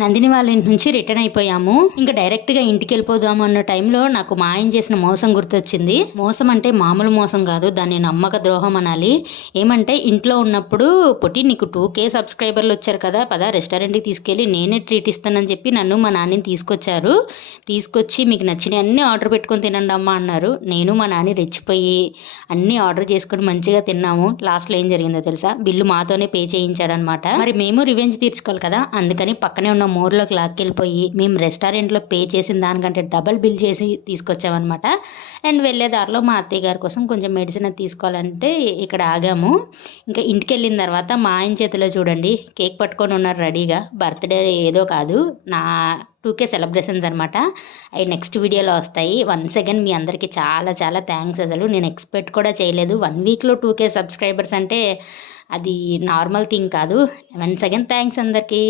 నందిని వాళ్ళ ఇంటి నుంచి రిటర్న్ అయిపోయాము. ఇంకా డైరెక్ట్గా ఇంటికి వెళ్ళిపోదాము అన్న టైంలో నాకు మా ఆయన చేసిన మోసం గుర్తొచ్చింది. మోసం అంటే మామూలు మోసం కాదు, దాన్ని నమ్మక ద్రోహం అనాలి. ఏమంటే ఇంట్లో ఉన్నప్పుడు పొట్టి నీకు 2K సబ్స్క్రైబర్లు వచ్చారు కదా, పదా రెస్టారెంట్కి తీసుకెళ్ళి నేనే ట్రీట్ ఇస్తానని చెప్పి నన్ను మా నాన్నని తీసుకొచ్చారు. తీసుకొచ్చి మీకు నచ్చినవి అన్నీ ఆర్డర్ పెట్టుకొని తినండి అమ్మా అన్నారు. నేను మా నాన్న రెచ్చిపోయి అన్నీ ఆర్డర్ చేసుకొని మంచిగా తిన్నాము. లాస్ట్లో ఏం జరిగిందో తెలుసా, బిల్లు మాతోనే పే చేయించాడనమాట. మరి మేము రివెంజ్ తీర్చుకోవాలి కదా, అందుకని పక్కనే ఉన్న మోర్లోకి లాక్కెళ్ళిపోయి మేము రెస్టారెంట్లో పే చేసిన దానికంటే డబల్ బిల్ చేసి తీసుకొచ్చామన్నమాట. అండ్ వెళ్ళే దారిలో మా అత్తయ్య గారి కోసం కొంచెం మెడిసిన్ తీసుకోవాలంటే ఇక్కడ ఆగాము. ఇంకా ఇంటికి వెళ్ళిన తర్వాత మా ఆయన చేతిలో చూడండి కేక్ పట్టుకొని ఉన్నారు రెడీగా. బర్త్డే ఏదో కాదు, నా 2K సెలబ్రేషన్స్ అనమాట. అవి నెక్స్ట్ వీడియోలో వస్తాయి. వన్స్ అగైన్ మీ అందరికీ చాలా చాలా థ్యాంక్స్. అసలు నేను ఎక్స్పెక్ట్ కూడా చేయలేదు 1 వీక్లో 2K సబ్స్క్రైబర్స్ అంటే అది నార్మల్ థింగ్ కాదు. వన్స్ అగైన్ థ్యాంక్స్ అందరికీ.